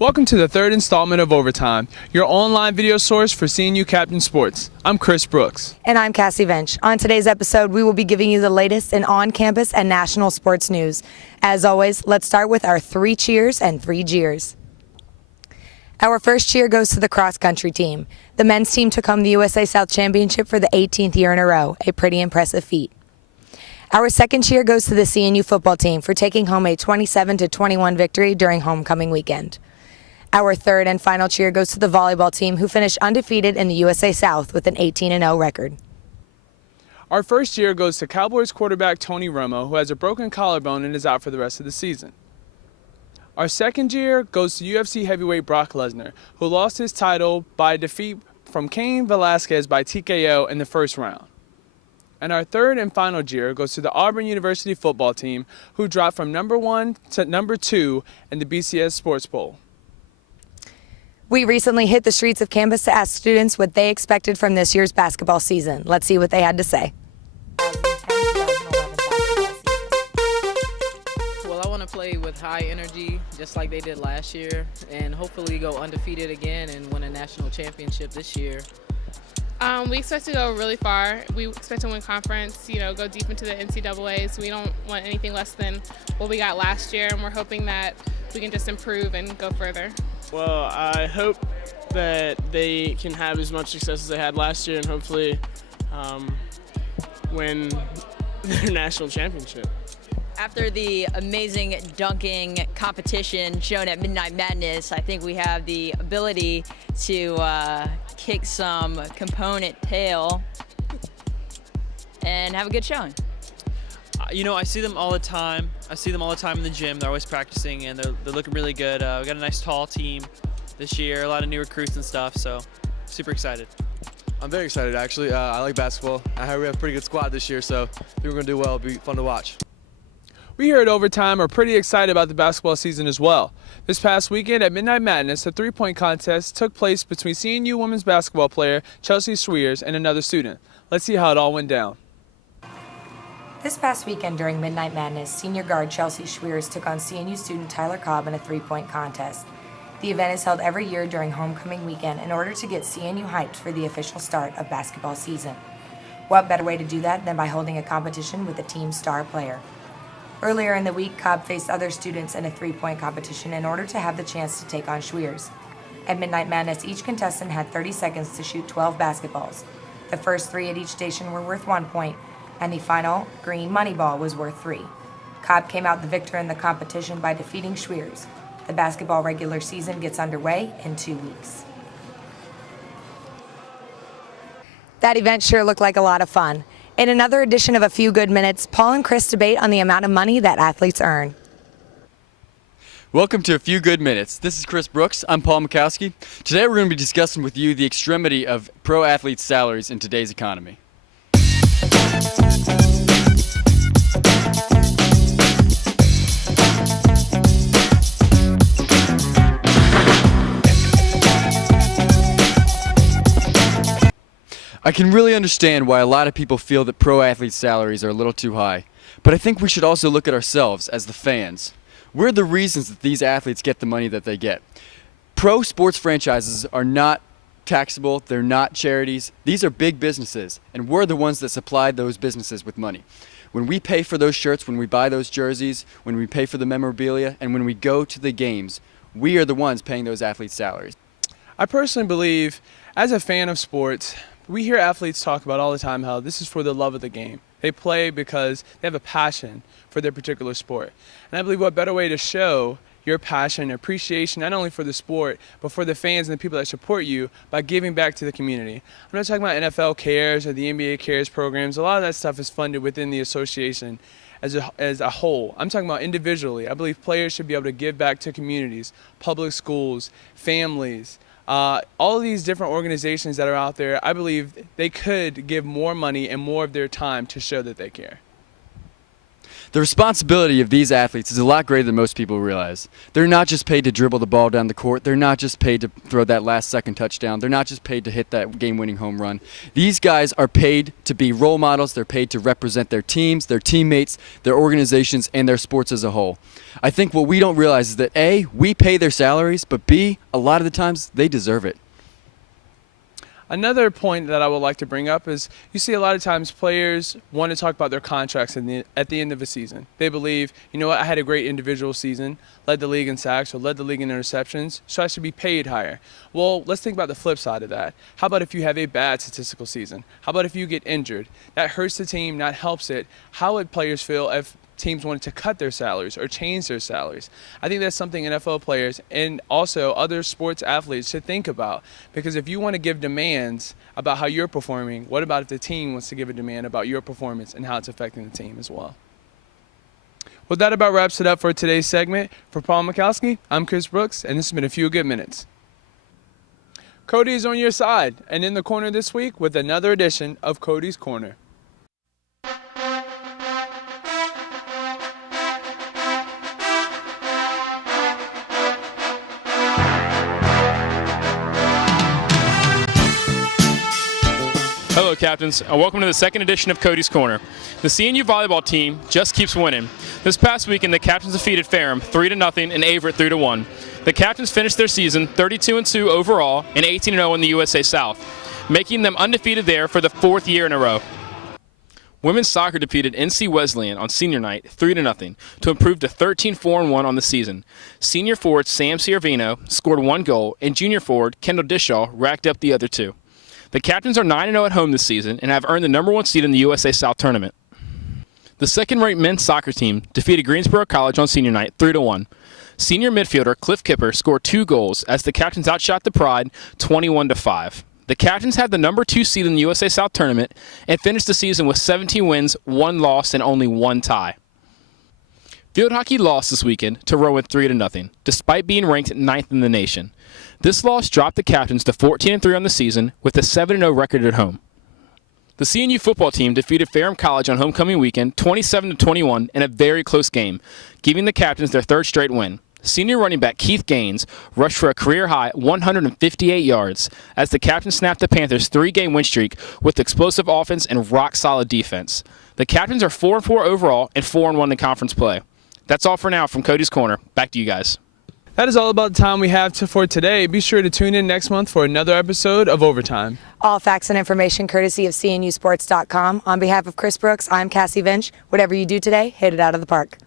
Welcome to the third installment of Overtime, your online video source for CNU Captain Sports. I'm Chris Brooks. And I'm Cassie Vench. On today's episode, we will be giving you the latest in on-campus and national sports news. As always, let's start with our 3 cheers and 3 jeers. Our first cheer goes to the cross-country team. The men's team took home the USA South Championship for the 18th year in a row, a pretty impressive feat. Our second cheer goes to the CNU football team for taking home a 27-21 victory during homecoming weekend. Our third and final cheer goes to the volleyball team, who finished undefeated in the USA South with an 18-0 record. Our first cheer goes to Cowboys quarterback Tony Romo, who has a broken collarbone and is out for the rest of the season. Our second cheer goes to UFC heavyweight Brock Lesnar, who lost his title by defeat from Cain Velasquez by TKO in the first round. And our third and final cheer goes to the Auburn University football team, who dropped from number 1 to number 2 in the BCS Sports Poll. We recently hit the streets of campus to ask students what they expected from this year's basketball season. Let's see what they had to say. Well, I want to play with high energy, just like they did last year, and hopefully go undefeated again and win a national championship this year. We expect to go really far. We expect to win conference, go deep into the NCAAs. We don't want anything less than what we got last year, and we're hoping that we can just improve and go further. Well, I hope that they can have as much success as they had last year and hopefully win their national championship. After the amazing dunking competition shown at Midnight Madness, I think we have the ability to kick some component tail and have a good showing. I see them all the time. I see them all the time in the gym. They're always practicing, and they're looking really good. We got a nice tall team this year, a lot of new recruits and stuff, so super excited. I'm very excited, actually. I like basketball. I heard we have a pretty good squad this year, so I think we're going to do well. It'll be fun to watch. We here at Overtime are pretty excited about the basketball season as well. This past weekend at Midnight Madness, a 3-point contest took place between CNU women's basketball player Chelsea Sweers and another student. Let's see how it all went down. This past weekend during Midnight Madness, senior guard Chelsea Sweers took on CNU student Tyler Cobb in a 3-point contest. The event is held every year during homecoming weekend in order to get CNU hyped for the official start of basketball season. What better way to do that than by holding a competition with a team's star player? Earlier in the week, Cobb faced other students in a 3-point competition in order to have the chance to take on Sweers. At Midnight Madness, each contestant had 30 seconds to shoot 12 basketballs. The first 3 at each station were worth 1 point, and the final green money ball was worth 3. Cobb came out the victor in the competition by defeating Sweers. The basketball regular season gets underway in 2 weeks. That event sure looked like a lot of fun. In another edition of A Few Good Minutes, Paul and Chris debate on the amount of money that athletes earn. Welcome to A Few Good Minutes. This is Chris Brooks. I'm Paul Mikowski. Today we're going to be discussing with you the extremity of pro athletes' salaries in today's economy. I can really understand why a lot of people feel that pro athletes' salaries are a little too high, but I think we should also look at ourselves as the fans. We're the reasons that these athletes get the money that they get. Pro sports franchises are not taxable, they're not charities. These are big businesses, and we're the ones that supply those businesses with money. When we pay for those shirts, when we buy those jerseys, when we pay for the memorabilia, and when we go to the games, we are the ones paying those athletes' salaries. I personally believe, as a fan of sports, we hear athletes talk about all the time how this is for the love of the game. They play because they have a passion for their particular sport. And I believe what better way to show your passion and appreciation not only for the sport, but for the fans and the people that support you by giving back to the community. I'm not talking about NFL Cares or the NBA Cares programs. A lot of that stuff is funded within the association as a whole. I'm talking about individually. I believe players should be able to give back to communities, public schools, families, all of these different organizations that are out there. I believe they could give more money and more of their time to show that they care. The responsibility of these athletes is a lot greater than most people realize. They're not just paid to dribble the ball down the court. They're not just paid to throw that last second touchdown. They're not just paid to hit that game-winning home run. These guys are paid to be role models. They're paid to represent their teams, their teammates, their organizations, and their sports as a whole. I think what we don't realize is that A, we pay their salaries, but B, a lot of the times they deserve it. Another point that I would like to bring up is you see a lot of times players want to talk about their contracts at the end of a season. They believe, you know what, I had a great individual season, led the league in sacks or led the league in interceptions, so I should be paid higher. Well, let's think about the flip side of that. How about if you have a bad statistical season? How about if you get injured? That hurts the team, not helps it. How would players feel if teams wanted to cut their salaries or change their salaries? I think that's something NFL players and also other sports athletes should think about, because if you want to give demands about how you're performing, what about if the team wants to give a demand about your performance and how it's affecting the team as well? Well, that about wraps it up for today's segment. For Paul Mikowski, I'm Chris Brooks, and this has been A Few Good Minutes. Cody is on your side and in the corner this week with another edition of Cody's Corner. Hello, captains, and welcome to the second edition of Cody's Corner. The CNU volleyball team just keeps winning. This past weekend, the captains defeated Ferrum 3-0 and Averett 3-1. The captains finished their season 32-2 overall and 18-0 in the USA South, making them undefeated there for the fourth year in a row. Women's soccer defeated NC Wesleyan on senior night 3-0 to improve to 13-4-1 on the season. Senior forward Sam Ciarvino scored 1 goal, and junior forward Kendall Dishaw racked up the other 2. The captains are 9-0 at home this season and have earned the #1 seed in the USA South tournament. The second-rate men's soccer team defeated Greensboro College on senior night 3-1. Senior midfielder Cliff Kipper scored 2 goals as the captains outshot the Pride 21-5. The captains had the #2 seed in the USA South tournament and finished the season with 17 wins, 1 loss, and only 1 tie. Field hockey lost this weekend to Rowan 3-0, despite being ranked 9th in the nation. This loss dropped the captains to 14-3 on the season with a 7-0 record at home. The CNU football team defeated Ferrum College on homecoming weekend 27-21 in a very close game, giving the captains their 3rd straight win. Senior running back Keith Gaines rushed for a career-high 158 yards as the captains snapped the Panthers' 3-game win streak with explosive offense and rock-solid defense. The captains are 4-4 overall and 4-1 in conference play. That's all for now from Cody's Corner. Back to you guys. That is all about the time we have for today. Be sure to tune in next month for another episode of Overtime. All facts and information courtesy of CNUsports.com. On behalf of Chris Brooks, I'm Cassie Vinch. Whatever you do today, hit it out of the park.